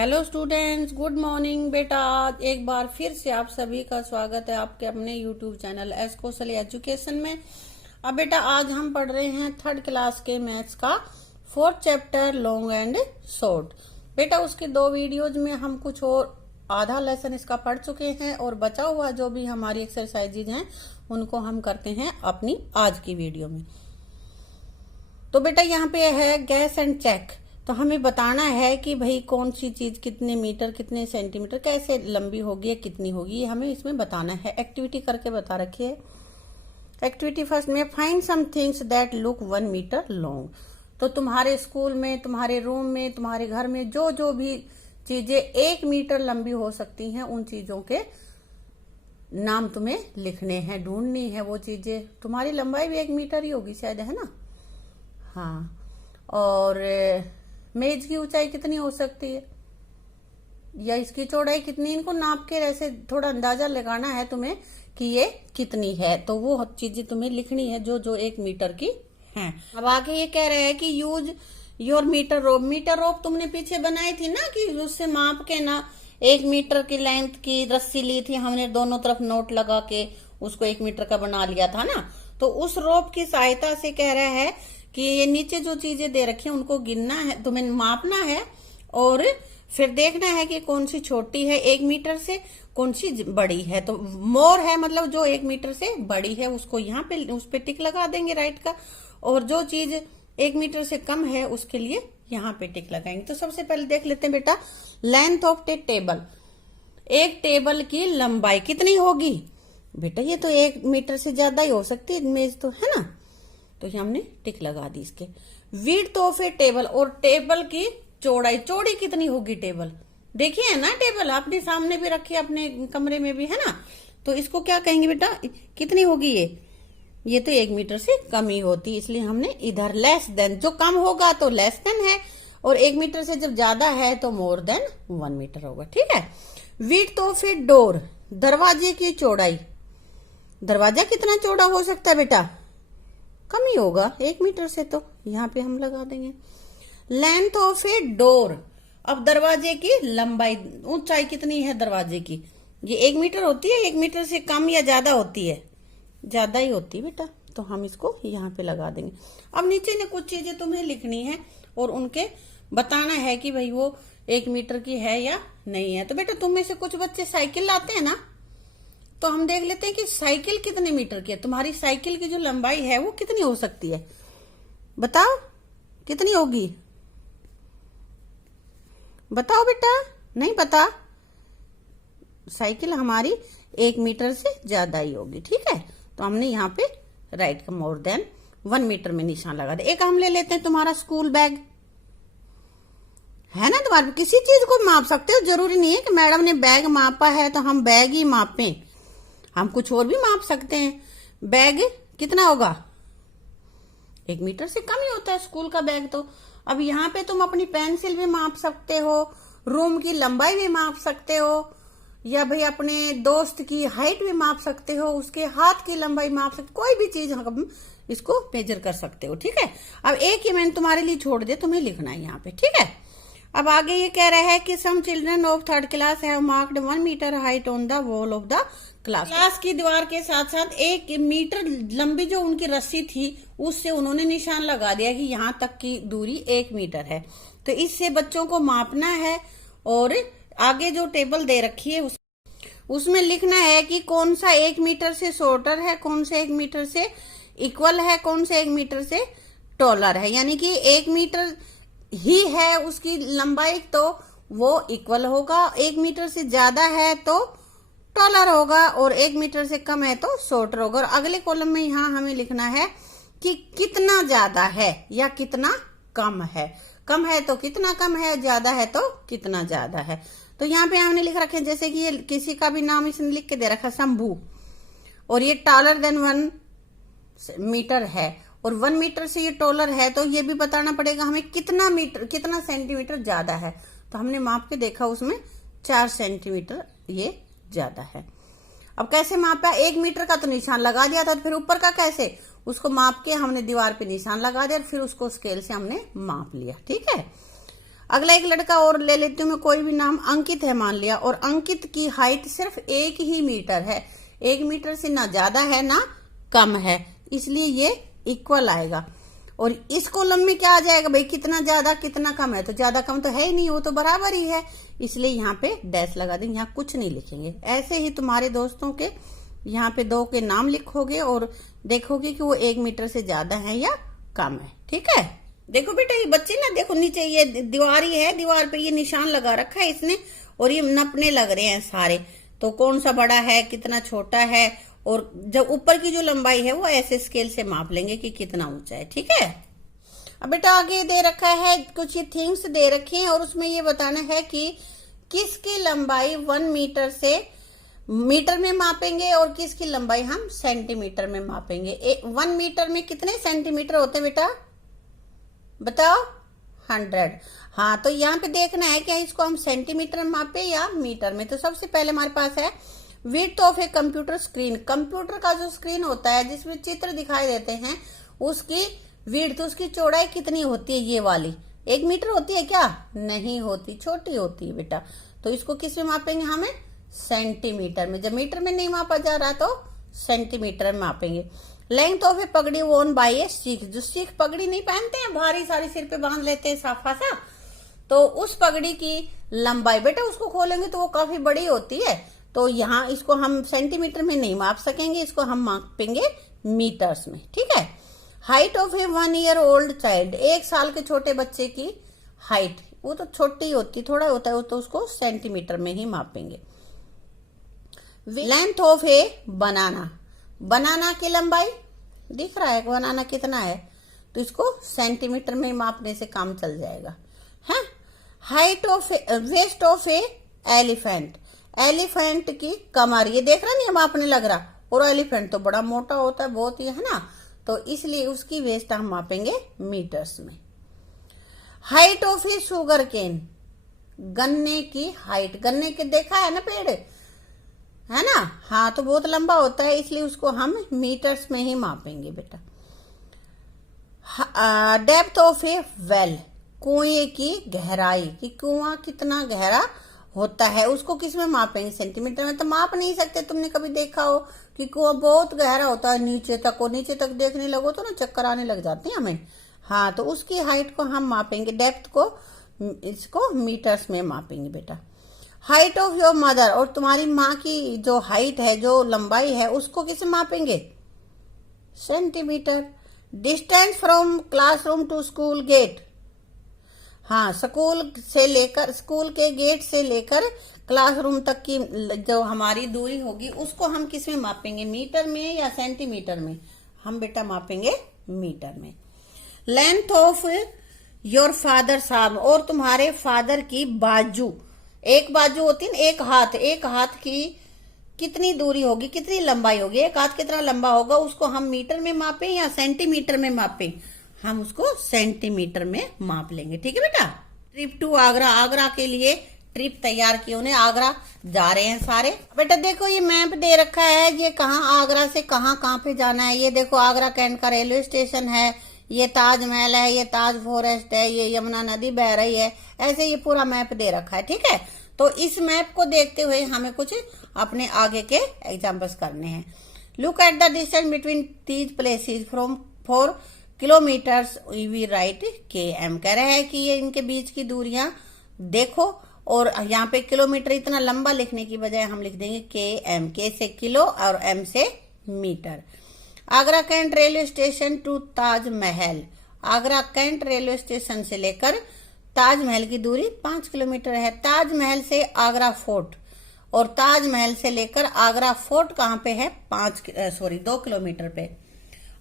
Hello students, good morning बेटा। आज एक बार फिर से आप सभी का स्वागत है आपके अपने यूट्यूब चैनल एस कौशल एजुकेशन में। अब बेटा आज हम पढ़ रहे हैं थर्ड क्लास के मैथ्स का fourth chapter long and short. बेटा उसके दो वीडियोज में हम कुछ और आधा लेसन इसका पढ़ चुके हैं और बचा हुआ जो भी हमारी एक्सरसाइजेज हैं उनको हम करते हैं अपनी आज की वीडियो में। तो बेटा यहाँ पे है गैस एंड चेक। तो हमें बताना है कि भाई कौन सी चीज कितने मीटर कितने सेंटीमीटर कैसे लंबी होगी या कितनी होगी, ये हमें इसमें बताना है। एक्टिविटी करके बता रखी है। एक्टिविटी फर्स्ट में find some things that look 1 metre long. तो तुम्हारे स्कूल में, तुम्हारे रूम में, तुम्हारे घर में जो जो भी चीजें 1 मीटर लंबी हो सकती हैं उन चीजों के नाम तुम्हें लिखने हैं, ढूंढनी है वो चीजें। तुम्हारी लंबाई भी 1 मीटर ही होगी शायद, है ना? हाँ। और मेज की ऊंचाई कितनी हो सकती है या इसकी चौड़ाई कितनी, इनको नाप के ऐसे थोड़ा अंदाजा लगाना है तुम्हें कि ये कितनी है। तो वो चीजें तुम्हें लिखनी है जो जो 1 मीटर की हैं। अब आगे ये कह रहे हैं कि use your metre rope. Metre rope तुमने पीछे बनाई थी ना कि उससे माप के ना 1 मीटर की लेंथ की रस्सी ली थी हमने, दोनों तरफ नोट लगा के उसको 1 मीटर का बना लिया था ना। तो उस रोप की सहायता से कह रहा है कि ये नीचे जो चीजें दे रखी हैं उनको गिनना है, तुम्हें मापना है और फिर देखना है कि कौन सी छोटी है 1 मीटर से, कौन सी बड़ी है। तो मोर है मतलब जो 1 मीटर से बड़ी है उसको यहाँ पे उस पे टिक लगा देंगे राइट का, और जो चीज 1 मीटर से कम है उसके लिए यहाँ पे टिक लगाएंगे। तो सबसे पहले देख लेते हैं बेटा, लेंथ ऑफ ए टेबल। एक टेबल की लंबाई कितनी होगी बेटा? ये तो 1 मीटर से ज्यादा ही हो सकती है मेज, तो है ना। तो ये हमने टिक लगा दी इसके। विड्थ ऑफ ए टेबल, और टेबल की चौड़ाई, चौड़ी कितनी होगी टेबल? देखिए है ना, टेबल आपने सामने भी रखी है, अपने कमरे में भी है ना। तो इसको क्या कहेंगे बेटा, कितनी होगी ये तो 1 मीटर से कम ही होती, इसलिए हमने इधर लेस देन, जो कम होगा तो लेस देन है, और 1 मीटर से जब ज्यादा है तो मोर देन 1 मीटर होगा। ठीक है। विड्थ ऑफ ए डोर, दरवाजे की चौड़ाई। दरवाजा कितना चौड़ा हो सकता है बेटा? कम ही होगा 1 मीटर से, तो यहाँ पे हम लगा देंगे। लेंथ ऑफ ए डोर, अब दरवाजे की लंबाई, ऊंचाई कितनी है दरवाजे की? ये 1 मीटर होती है, 1 मीटर से कम या ज्यादा होती है? ज्यादा ही होती है बेटा, तो हम इसको यहाँ पे लगा देंगे। अब नीचे ने कुछ चीजें तुम्हें लिखनी है और उनके बताना है कि भाई वो 1 मीटर की है या नहीं है। तो बेटा तुम में से कुछ बच्चे साइकिल लाते हैं ना, तो हम देख लेते हैं कि साइकिल कितने मीटर की है। तुम्हारी साइकिल की जो लंबाई है वो कितनी हो सकती है? बताओ कितनी होगी, बताओ बेटा। नहीं पता? साइकिल हमारी 1 मीटर से ज्यादा ही होगी। ठीक है, तो हमने यहाँ पे राइट का मोर देन 1 मीटर में निशान लगा दे। एक हम ले लेते हैं तुम्हारा स्कूल बैग, है ना। तुम्हारे किसी चीज को माप सकते हो, जरूरी नहीं है कि मैडम ने बैग मापा है तो हम बैग ही मापें, हम कुछ और भी माप सकते हैं। बैग कितना होगा? 1 मीटर से कम ही होता है स्कूल का बैग। तो अब यहाँ पे तुम अपनी पेंसिल भी माप सकते हो, रूम की लंबाई भी माप सकते हो, या भाई अपने दोस्त की हाइट भी माप सकते हो, उसके हाथ की लंबाई माप सकते, कोई भी चीज हम इसको मेजर कर सकते हो। ठीक है। अब एक ही मैंने तुम्हारे लिए छोड़ दिया, तुम्हें लिखना है यहाँ पे। ठीक है। अब आगे ये कह रहा है कि some children of 3rd class have marked 1 metre height on the wall of the class. Class की दीवार के साथ साथ 1 मीटर लंबी जो उनकी रस्सी थी उससे उन्होंने निशान लगा दिया कि यहाँ तक की दूरी 1 मीटर है। तो इससे बच्चों को मापना है और आगे जो टेबल दे रखी है उसमें लिखना है कि कौन सा 1 मीटर से शॉर्टर है, कौन से 1 मीटर से इक्वल है, कौन से 1 मीटर से टॉलर है। यानी कि 1 मीटर ही है उसकी लंबाई तो वो इक्वल होगा, 1 मीटर से ज्यादा है तो टॉलर होगा, और 1 मीटर से कम है तो शॉर्टर होगा। और अगले कॉलम में यहाँ हमें लिखना है कि कितना ज्यादा है या कितना कम है। कम है तो कितना कम है, ज्यादा है तो कितना ज्यादा है। तो यहाँ पे हमने लिख रखे जैसे कि ये किसी का भी नाम इसने लिख के दे रखा शंभू, और ये टॉलर देन 1 मीटर है, और 1 मीटर से ये टॉलर है, तो ये भी बताना पड़ेगा हमें कितना मीटर कितना सेंटीमीटर ज्यादा है। तो हमने माप के देखा उसमें 4 सेंटीमीटर ये ज्यादा है। अब कैसे मापा? 1 मीटर का तो निशान लगा दिया था, तो फिर ऊपर का कैसे? उसको माप के हमने दीवार पे निशान लगा दिया, फिर उसको स्केल से हमने माप लिया। ठीक है। अगला एक लड़का और ले लेती हूँ मैं, कोई भी नाम, अंकित है मान लिया, और अंकित की हाइट सिर्फ 1 ही मीटर है। 1 मीटर से ना ज्यादा है ना कम है, इसलिए ये इक्वल आएगा। और इस कॉलम में क्या आ जाएगा भाई, कितना ज्यादा कितना कम है, तो ज्यादा कम तो है ही नहीं, वो तो बराबर ही है, इसलिए यहाँ पे डैश लगा देंगे, यहाँ कुछ नहीं लिखेंगे। ऐसे ही तुम्हारे दोस्तों के यहाँ पे 2 के नाम लिखोगे और देखोगे कि वो 1 मीटर से ज्यादा है या कम है। ठीक है, देखो बेटा ये बच्चे ना, देखो नीचे ये दीवार ही है, दीवार पे ये निशान लगा रखा है इसने, और ये नपने लग रहे हैं सारे, तो कौन सा बड़ा है कितना छोटा है, और जब ऊपर की जो लंबाई है वो ऐसे स्केल से माप लेंगे कि कितना ऊंचा है। ठीक है, अब बेटा आगे दे रखा है कुछ ये थिंग्स दे रखे हैं, और उसमें ये बताना है कि किसकी लंबाई 1 मीटर से मीटर में मापेंगे और किसकी लंबाई हम सेंटीमीटर में मापेंगे। 1 मीटर में कितने सेंटीमीटर होते हैं बेटा, बताओ, 100। हाँ, तो यहाँ पे देखना है कि इसको हम सेंटीमीटर में मापे या मीटर में। तो सबसे पहले हमारे पास है width of a computer screen. Computer का जो स्क्रीन होता है जिसमें चित्र दिखाई देते हैं, उसकी विड्थ, उसकी चौड़ाई कितनी होती है, ये वाली 1 मीटर होती है क्या, नहीं होती, छोटी होती है बेटा। तो इसको किस में मापेंगे, हमें सेंटीमीटर में। जब मीटर में नहीं मापा जा रहा तो सेंटीमीटर में मापेंगे। लेंथ ऑफ ए पगड़ी वोन बाय ए सिख। जो सिख पगड़ी नहीं पहनते हैं, भारी सारी सिर पे बांध लेते हैं साफा सा, तो उस पगड़ी की लंबाई बेटा उसको खोलेंगे तो वो काफी बड़ी होती है, तो यहाँ इसको हम सेंटीमीटर में नहीं माप सकेंगे, इसको हम मापेंगे मीटर्स में। ठीक है, height of A 1 year old child. 1 साल के छोटे बच्चे की हाइट, वो तो छोटी होती, थोड़ा होता है, तो उसको सेंटीमीटर में ही मापेंगे। लेंथ ऑफ ए बनाना। बनाना की लंबाई दिख रहा है, बनाना कितना है, तो इसको सेंटीमीटर में मापने से काम चल जाएगा है। Height of waist of a elephant. Elephant की कमर, ये देख रहा नहीं मापने लग रहा, और एलिफेंट तो बड़ा मोटा होता है बहुत ही, है ना, तो इसलिए उसकी वेस्ट हम मापेंगे मीटर्स में। Height of a sugar cane. गन्ने की हाइट, गन्ने के देखा है ना पेड़, है ना, हाँ, तो बहुत लंबा होता है, इसलिए उसको हम मीटर्स में ही मापेंगे बेटा। Depth of A well. कुएं की गहराई, कि कुआं कितना गहरा होता है, उसको किस में मापेंगे, सेंटीमीटर में। तो माप नहीं सकते, तुमने कभी देखा हो कि कुआं बहुत गहरा होता है नीचे तक, और नीचे तक देखने लगो तो ना चक्कर आने लग जाते हैं हमें। हाँ, तो उसकी हाइट को हम मापेंगे, डेप्थ को इसको मीटर्स में मापेंगे बेटा। Height of your mother. और तुम्हारी माँ की जो हाइट है, जो लंबाई है, उसको किसे मापेंगे, centimetre. Distance from classroom to school gate. हाँ, स्कूल के गेट से लेकर क्लासरूम तक की जो हमारी दूरी होगी, उसको हम किस में मापेंगे, मीटर में या सेंटीमीटर में। हम बेटा मापेंगे मीटर में। Length of your fathers arm. और तुम्हारे फादर की बाजू, एक बाजू होती है, एक हाथ की कितनी दूरी होगी, कितनी लंबाई होगी, एक हाथ कितना लंबा होगा, उसको हम मीटर में मापें या सेंटीमीटर में मापें, हम उसको सेंटीमीटर में माप लेंगे। ठीक है बेटा। Trip to Agra. आगरा के लिए ट्रिप तैयार की उन्हें, आगरा जा रहे हैं सारे। बेटा देखो ये मैप दे रखा है, ये कहाँ आगरा से कहाँ पे जाना है। ये देखो आगरा कैंट का रेलवे स्टेशन है, ये ताजमहल है, ये ताज फॉरेस्ट है, ये यमुना नदी बह रही है, ऐसे ये पूरा मैप दे रखा है। ठीक है, तो इस मैप को देखते हुए हमें कुछ अपने आगे के एग्जाम्पल्स करने हैं। Look at the distance between these places from 4 kilometres we write KM। कह रहे हैं कि ये इनके बीच की दूरियां देखो, और यहाँ पे किलोमीटर इतना लंबा लिखने की बजाय हम लिख देंगे KM। K से किलो और M से metre. Agra cantt railway station to Taj Mahal. Agra cantt railway station से लेकर ताजमहल की दूरी 5 किलोमीटर है। ताजमहल से आगरा फोर्ट, और ताजमहल से लेकर आगरा फोर्ट कहाँ पे है, 2 किलोमीटर पे।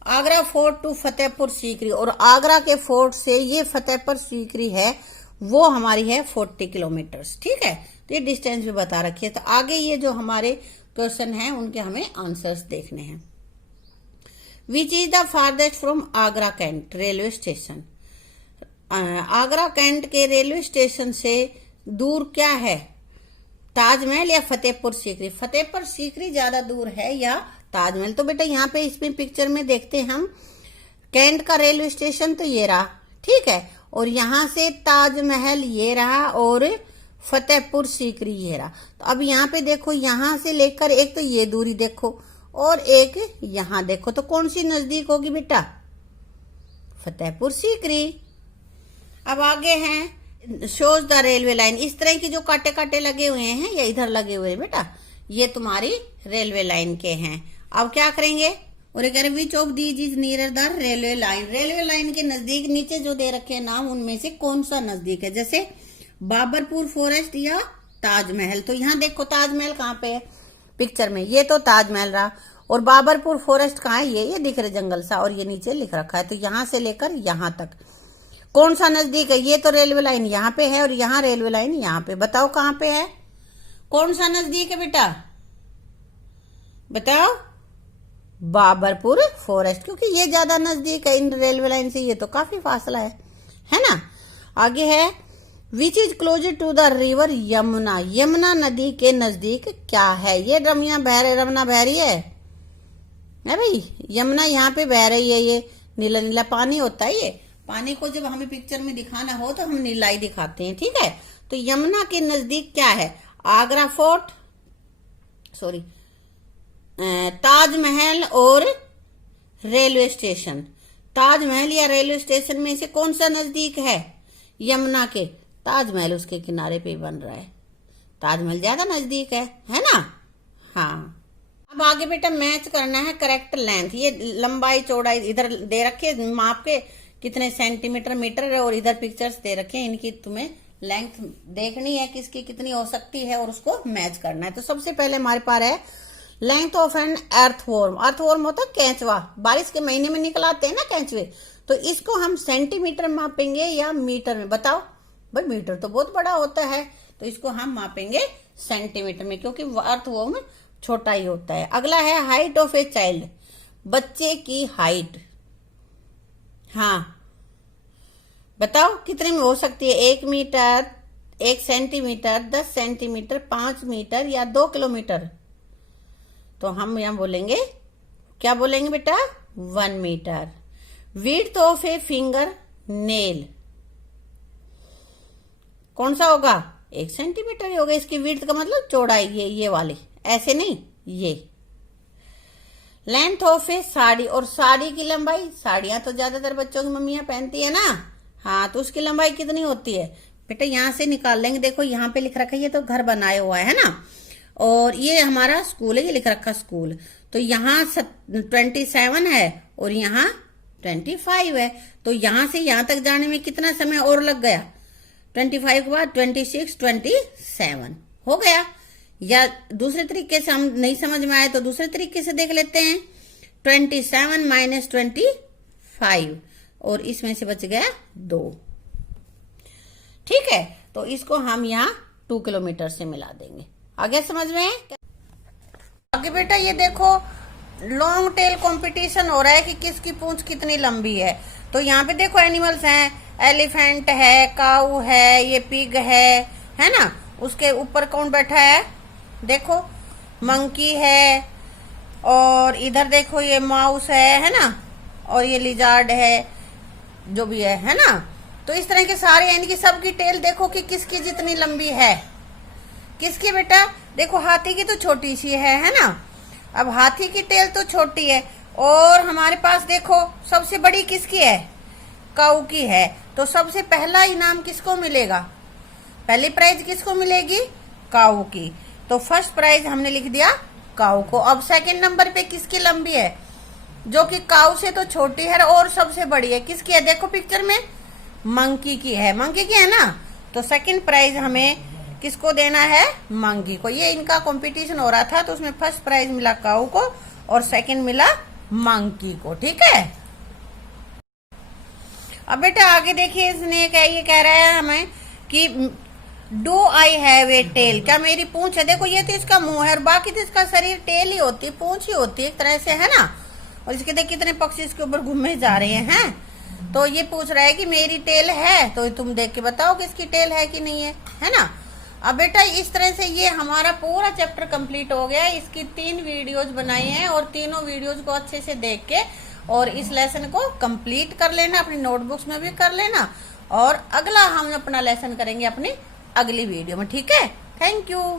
आगरा फोर्ट टू फतेहपुर सीकरी, और आगरा के फोर्ट से ये फतेहपुर सीकरी है, वो हमारी है 40 किलोमीटर। ठीक है, तो ये डिस्टेंस भी बता रखी है। तो आगे ये जो हमारे क्वेश्चन है उनके हमें आंसर्स देखने हैं। Which is the farthest from Agra cantt railway station. Agra cantt के रेलवे स्टेशन से दूर क्या है, ताजमहल या फतेहपुर सीकरी। फतेहपुर सीकरी ज्यादा दूर है या ताजमहल। तो बेटा यहाँ पे इसमें पिक्चर में देखते हैं हम, कैंट का रेलवे स्टेशन तो ये रहा, ठीक है, और यहाँ से ताजमहल ये रहा और फतेहपुर सीकरी ये रहा। तो अब यहाँ पे देखो, यहाँ से लेकर एक तो ये दूरी देखो और एक यहाँ देखो, तो कौन सी नजदीक होगी बेटा? फतेहपुर सीकरी। अब आगे हैं शोज द रेलवे लाइन। इस तरह की जो कांटे कांटे लगे हुए हैं या इधर लगे हुए हैं बेटा, ये तुम्हारी रेलवे लाइन के हैं। अब क्या करेंगे? और ये कह रहे which of these is near the railway line. Railway line के नजदीक नीचे जो दे रखे हैं नाम, उनमें से कौन सा नजदीक है? जैसे बाबरपुर फॉरेस्ट या ताजमहल। तो यहाँ देखो ताजमहल कहाँ पे है पिक्चर में, ये तो ताजमहल रहा। और बाबरपुर फॉरेस्ट कहाँ है? ये दिख रहे जंगल सा, और ये नीचे लिख रखा है। तो यहाँ से लेकर यहाँ तक कौन सा नजदीक है? ये तो रेलवे लाइन यहाँ पे है और यहाँ रेलवे लाइन यहाँ पे। बताओ कहाँ पे है, कौन सा नजदीक है बेटा? बताओ। बाबरपुर फॉरेस्ट, क्योंकि ये ज्यादा नजदीक है इन रेलवे लाइन से, ये तो काफी फासला है ना। आगे है which is closer to the river Yamuna. Yamuna नदी के नजदीक क्या है? ये रमना बह रही है भाई। यमुना यहाँ पे बह रही है, ये नीला नीला पानी होता है। ये पानी को जब हमें पिक्चर में दिखाना हो तो हम नीलाई दिखाते हैं, ठीक है। तो यमुना के नजदीक क्या है? आगरा फोर्ट, सॉरी ताजमहल और रेलवे स्टेशन। ताजमहल या रेलवे स्टेशन में से कौन सा नजदीक है यमुना के? ताजमहल उसके किनारे पे बन रहा है, ताजमहल ज्यादा नजदीक है ना। हाँ, अब आगे बेटा मैच करना है करेक्ट लेंथ। ये लंबाई चौड़ाई इधर दे रखे माप के कितने सेंटीमीटर मीटर, और इधर पिक्चर्स दे रखे हैं, इनकी तुम्हें लेंथ देखनी है किसकी कितनी हो सकती है और उसको मैच करना है। तो सबसे पहले हमारे पास है length of an earthworm. Earthworm होता है केंचुआ, बारिश के महीने में निकल आते हैं ना केंचुए। तो इसको हम सेंटीमीटर मापेंगे या मीटर में? बताओ भाई, मीटर तो बहुत बड़ा होता है, तो इसको हम मापेंगे सेंटीमीटर में, क्योंकि अर्थवॉर्म छोटा ही होता है। अगला है हाइट ऑफ ए चाइल्ड, बच्चे की हाइट। हाँ बताओ कितने में हो सकती है? 1 मीटर, 1 सेंटीमीटर, 10 सेंटीमीटर, 5 मीटर या 2 किलोमीटर? तो हम यहां बोलेंगे, क्या बोलेंगे बेटा? 1 metre. Width of a finger nail कौन सा होगा? 1 सेंटीमीटर ही होगा। इसकी विड्थ का मतलब चौड़ाई, ये वाली, ऐसे नहीं, ये। लेंथ ऑफ ए साड़ी, और साड़ी की लंबाई, साड़ियां तो ज्यादातर बच्चों की मम्मियां पहनती है ना। हाँ, तो उसकी लंबाई कितनी होती है बेटा? यहां से निकाल लेंगे। देखो यहाँ पे लिख रखा है, ये तो घर बनाया हुआ है ना, और ये हमारा स्कूल है, ये लिख रखा स्कूल। तो यहाँ 27 है और यहाँ 25 है। तो यहां से यहां तक जाने में कितना समय और लग गया? 25 के बाद 26, 27 हो गया। या दूसरे तरीके से हम नहीं समझ में आए तो दूसरे तरीके से देख लेते हैं। 27 माइनस 25, और इसमें से बच गया 2। ठीक है, तो इसको हम यहाँ 2 किलोमीटर से मिला देंगे। आगे समझ में? आगे बेटा ये देखो, लॉन्ग टेल कंपटीशन हो रहा है कि किसकी पूंछ कितनी लंबी है। तो यहाँ पे देखो एनिमल्स हैं, एलिफेंट है, काऊ है, ये पिग है ना। उसके ऊपर कौन बैठा है? देखो मंकी है, और इधर देखो ये माउस है ना, और ये लिजार्ड है, जो भी है ना। तो इस तरह के सारे, यानी कि सबकी टेल देखो कि किसकी जितनी लंबी है। किसकी बेटा? देखो हाथी की तो छोटी सी है ना। अब हाथी की टेल तो छोटी है, और हमारे पास देखो सबसे बड़ी किसकी है? काऊ की है। तो सबसे पहला इनाम किसको मिलेगा? पहली प्राइज किसको मिलेगी? काऊ की। तो फर्स्ट प्राइज हमने लिख दिया काऊ को। अब सेकंड नंबर पे किसकी लंबी है? जो कि काऊ से तो छोटी है और सबसे बड़ी है। किसकी है? देखो पिक्चर में मंकी की है, मंकी की है ना। तो सेकंड प्राइज हमें किसको देना है? मंकी को। ये इनका कंपटीशन हो रहा था, तो उसमें फर्स्ट प्राइज मिला काऊ को और सेकंड मिला मंकी को। ठीक है, अब बेटा आगे देखिए, इसने ये कह रहा है हमें कि do I have a tail, क्या मेरी पूंछ है? देखो ये तो इसका मुंह है और बाकी तो इसका शरीर टेल ही होती है, पूंछ ही होती है एक तरह से, है ना। और इसके देख कितने पक्षी इसके ऊपर घूमे जा रहे हैं। तो ये पूछ रहा है कि मेरी टेल है, तो तुम देख के बताओ कि इसकी टेल है कि नहीं है ना। अब बेटा इस तरह से ये हमारा पूरा चैप्टर कंप्लीट हो गया। इसकी 3 वीडियोज बनाई हैं, और तीनों वीडियोज को अच्छे से देख के और इस लेसन को कंप्लीट कर लेना, अपनी नोटबुक्स में भी कर लेना। और अगला हम अपना लेसन करेंगे अपनी अगली वीडियो में। ठीक है, थैंक यू।